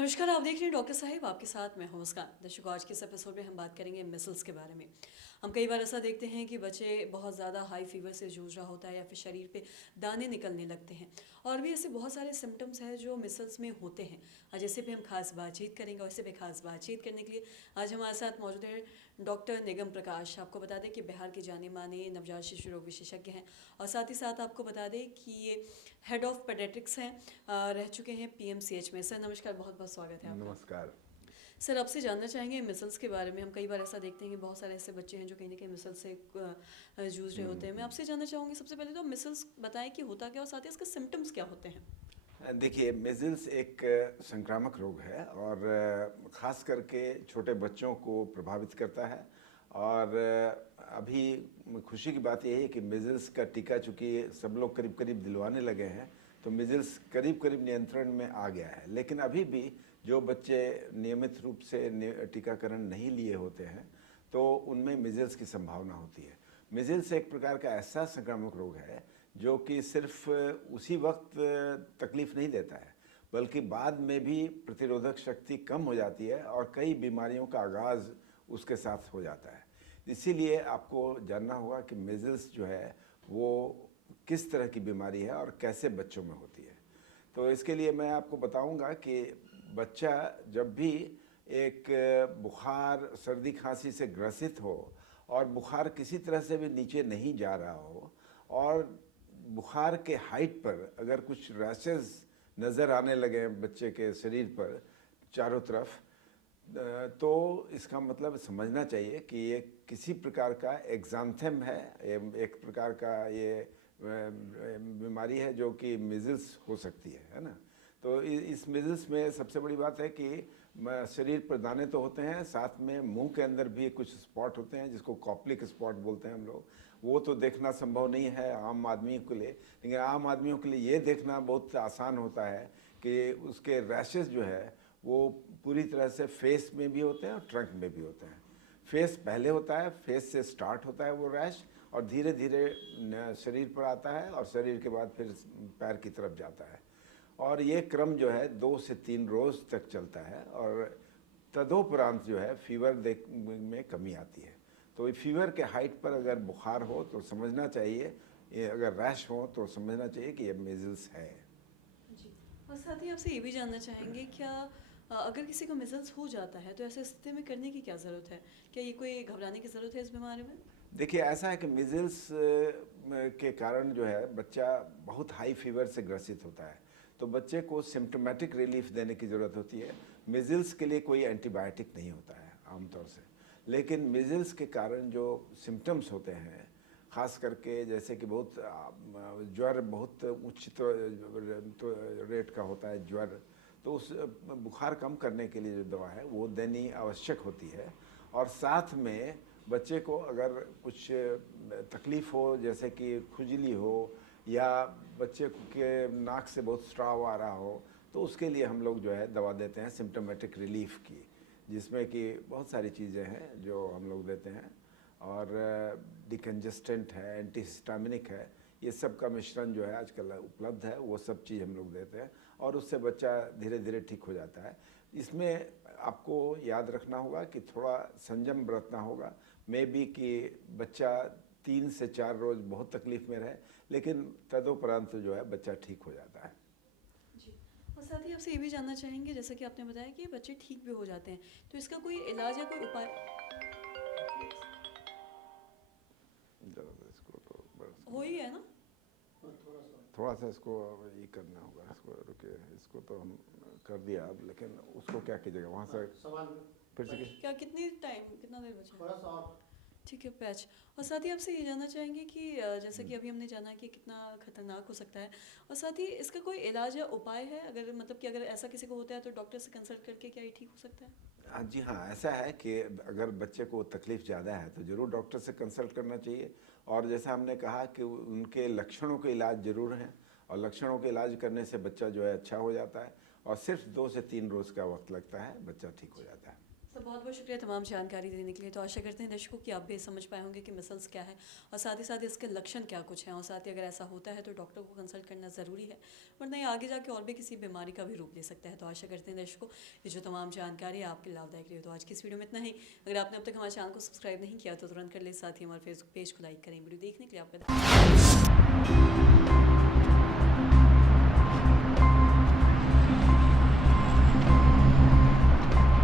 नमस्कार, आप देख रहे हैं डॉक्टर साहिब, आपके साथ मैं हूं मुस्कान। दर्शकों, आज के इस एपिसोड में हम बात करेंगे मिसल्स के बारे में। हम कई बार ऐसा देखते हैं कि बच्चे बहुत ज़्यादा हाई फीवर से जूझ रहा होता है या फिर शरीर पे दाने निकलने लगते हैं। और भी ऐसे बहुत सारे सिम्टम्स हैं जो मिसल्स में होते हैं। आज इसी पे हम खास बातचीत करेंगे और इसी पे खास बातचीत करने के लिए आज हमारे साथ मौजूद है डॉक्टर निगम प्रकाश। आपको बता दें कि बिहार के जाने माने नवजात शिशु रोग विशेषज्ञ हैं और साथ ही साथ आपको बता दें कि ये हेड ऑफ पेडियाट्रिक्स हैं, रह चुके हैं पीएमसीएच में। सर नमस्कार, बहुत बहुत स्वागत है आपका। नमस्कार। सर आपसे जानना चाहेंगे मिसल्स के बारे में। हम कई बार ऐसा देखते हैं कि बहुत सारे ऐसे बच्चे हैं जो कहीं ना कहीं मिसल्स से जूझ रहे होते हैं। मैं आपसे जानना चाहूँगी सबसे पहले तो मिसल्स बताएं कि होता क्या और साथ ही इसके सिम्टम्स क्या होते हैं। देखिए, मेज़ल्स एक संक्रामक रोग है और ख़ास करके छोटे बच्चों को प्रभावित करता है। और अभी खुशी की बात यह है कि मेज़ल्स का टीका चूँकि सब लोग करीब करीब दिलवाने लगे हैं, तो मेज़ल्स करीब करीब नियंत्रण में आ गया है। लेकिन अभी भी जो बच्चे नियमित रूप से टीकाकरण नहीं लिए होते हैं, तो उनमें मेज़ल्स की संभावना होती है। मेज़ल्स एक प्रकार का ऐसा संक्रामक रोग है जो कि सिर्फ उसी वक्त तकलीफ नहीं देता है, बल्कि बाद में भी प्रतिरोधक शक्ति कम हो जाती है और कई बीमारियों का आगाज़ उसके साथ हो जाता है। इसीलिए आपको जानना होगा कि मेज़ल्स जो है वो किस तरह की बीमारी है और कैसे बच्चों में होती है। तो इसके लिए मैं आपको बताऊंगा कि बच्चा जब भी एक बुखार सर्दी खांसी से ग्रसित हो और बुखार किसी तरह से भी नीचे नहीं जा रहा हो और बुखार के हाइट पर अगर कुछ रैशेस नज़र आने लगे बच्चे के शरीर पर चारों तरफ, तो इसका मतलब समझना चाहिए कि ये किसी प्रकार का एक्जांथेम है। एक प्रकार का ये बीमारी है जो कि मिज़ल्स हो सकती है ना। तो इस मिज़ल्स में सबसे बड़ी बात है कि शरीर पर दाने तो होते हैं, साथ में मुंह के अंदर भी कुछ स्पॉट होते हैं जिसको कॉप्लिक स्पॉट बोलते हैं हम लोग। वो तो देखना संभव नहीं है आम आदमी के लिए, लेकिन आम आदमियों के लिए ये देखना बहुत आसान होता है कि उसके रैशेस जो है वो पूरी तरह से फेस में भी होते हैं और ट्रंक में भी होते हैं। फेस पहले होता है, फेस से स्टार्ट होता है वो रैश और धीरे धीरे शरीर पर आता है और शरीर के बाद फिर पैर की तरफ जाता है। और ये क्रम जो है 2 से 3 रोज़ तक चलता है और तदोपरांत जो है फीवर में कमी आती है। तो फीवर के हाइट पर अगर बुखार हो तो समझना चाहिए, ये अगर रैश हो तो समझना चाहिए कि ये मेज़ल्स है। जी, और साथ ही आपसे ये भी जानना चाहेंगे क्या अगर किसी को मिसल्स हो जाता है तो ऐसे स्थिति में करने की क्या ज़रूरत है? क्या ये कोई घबराने की ज़रूरत है इस बीमारी में? देखिए, ऐसा है कि मिज़ल्स के कारण जो है बच्चा बहुत हाई फीवर से ग्रसित होता है, तो बच्चे को सिम्टोमेटिक रिलीफ देने की ज़रूरत होती है। मिज़ल्स के लिए कोई एंटीबायोटिक नहीं होता है आमतौर से, लेकिन मिज़ल्स के कारण जो सिम्टम्स होते हैं, ख़ास करके जैसे कि बहुत ज्वर बहुत उच्च तो रेट का होता है ज्वर, तो उस बुखार कम करने के लिए जो दवा है वो देनी आवश्यक होती है। और साथ में बच्चे को अगर कुछ तकलीफ़ हो, जैसे कि खुजली हो या बच्चे के नाक से बहुत स्राव आ रहा हो, तो उसके लिए हम लोग जो है दवा देते हैं सिम्टोमेटिक रिलीफ की, जिसमें कि बहुत सारी चीज़ें हैं जो हम लोग देते हैं। और डिकंजेस्टेंट है, एंटीहिस्टामिनिक है, ये सब का मिश्रण जो है आजकल उपलब्ध है, वो सब चीज़ हम लोग देते हैं और उससे बच्चा धीरे धीरे ठीक हो जाता है। इसमें आपको याद रखना होगा कि थोड़ा संयम बरतना होगा। मे बी कि बच्चा 3 से 4 रोज़ बहुत तकलीफ़ में रहे, लेकिन तदोपरांत जो है बच्चा ठीक हो जाता है। जी, और साथ ही आपसे ये भी जानना चाहेंगे जैसा कि आपने बताया कि बच्चे ठीक भी हो जाते हैं, तो इसका कोई इलाज या कोई उपाय? ज़रा इसको तो बस हो ही है ना? थोड़ा सा इसको ये करना होगा, इसको रुके, इसको तो हम कर दिया अब, लेकिन उसको क्या कीजिएगा वहाँ से फिर से क्या कितना देर बचा है? ठीक है, पैच। और साथ ही आपसे ये जानना चाहेंगे कि जैसे कि अभी हमने जाना कि कितना खतरनाक हो सकता है, और साथ ही इसका कोई इलाज या उपाय है? अगर मतलब कि अगर ऐसा किसी को होता है तो डॉक्टर से कंसल्ट करके क्या ये ठीक हो सकता है? हाँ जी, हाँ, ऐसा है कि अगर बच्चे को तकलीफ़ ज़्यादा है तो ज़रूर डॉक्टर से कंसल्ट करना चाहिए। और जैसा हमने कहा कि उनके लक्षणों के इलाज ज़रूर हैं और लक्षणों के इलाज करने से बच्चा जो है अच्छा हो जाता है और सिर्फ 2 से 3 रोज़ का वक्त लगता है, बच्चा ठीक हो जाता है। तो बहुत बहुत शुक्रिया तमाम जानकारी देने के लिए। तो आशा करते हैं दर्शकों कि आप भी समझ पाए होंगे कि मिसल्स क्या है और साथ ही साथ इसके लक्षण क्या कुछ हैं, और साथ ही अगर ऐसा होता है तो डॉक्टर को कंसल्ट करना ज़रूरी है, वरना ये आगे जाके और भी किसी बीमारी का भी रूप ले सकता है। तो आशा करते हैं दर्शकों ये जो तमाम जानकारी है आपके लाभदायक रही हो। तो आज की इस वीडियो में इतना ही। अगर आपने अब तक हमारे चैनल को सब्सक्राइब नहीं किया तो तुरंत कर ले, साथ ही हमारे फेसबुक पेज को लाइक करें। वीडियो देखने के लिए आपका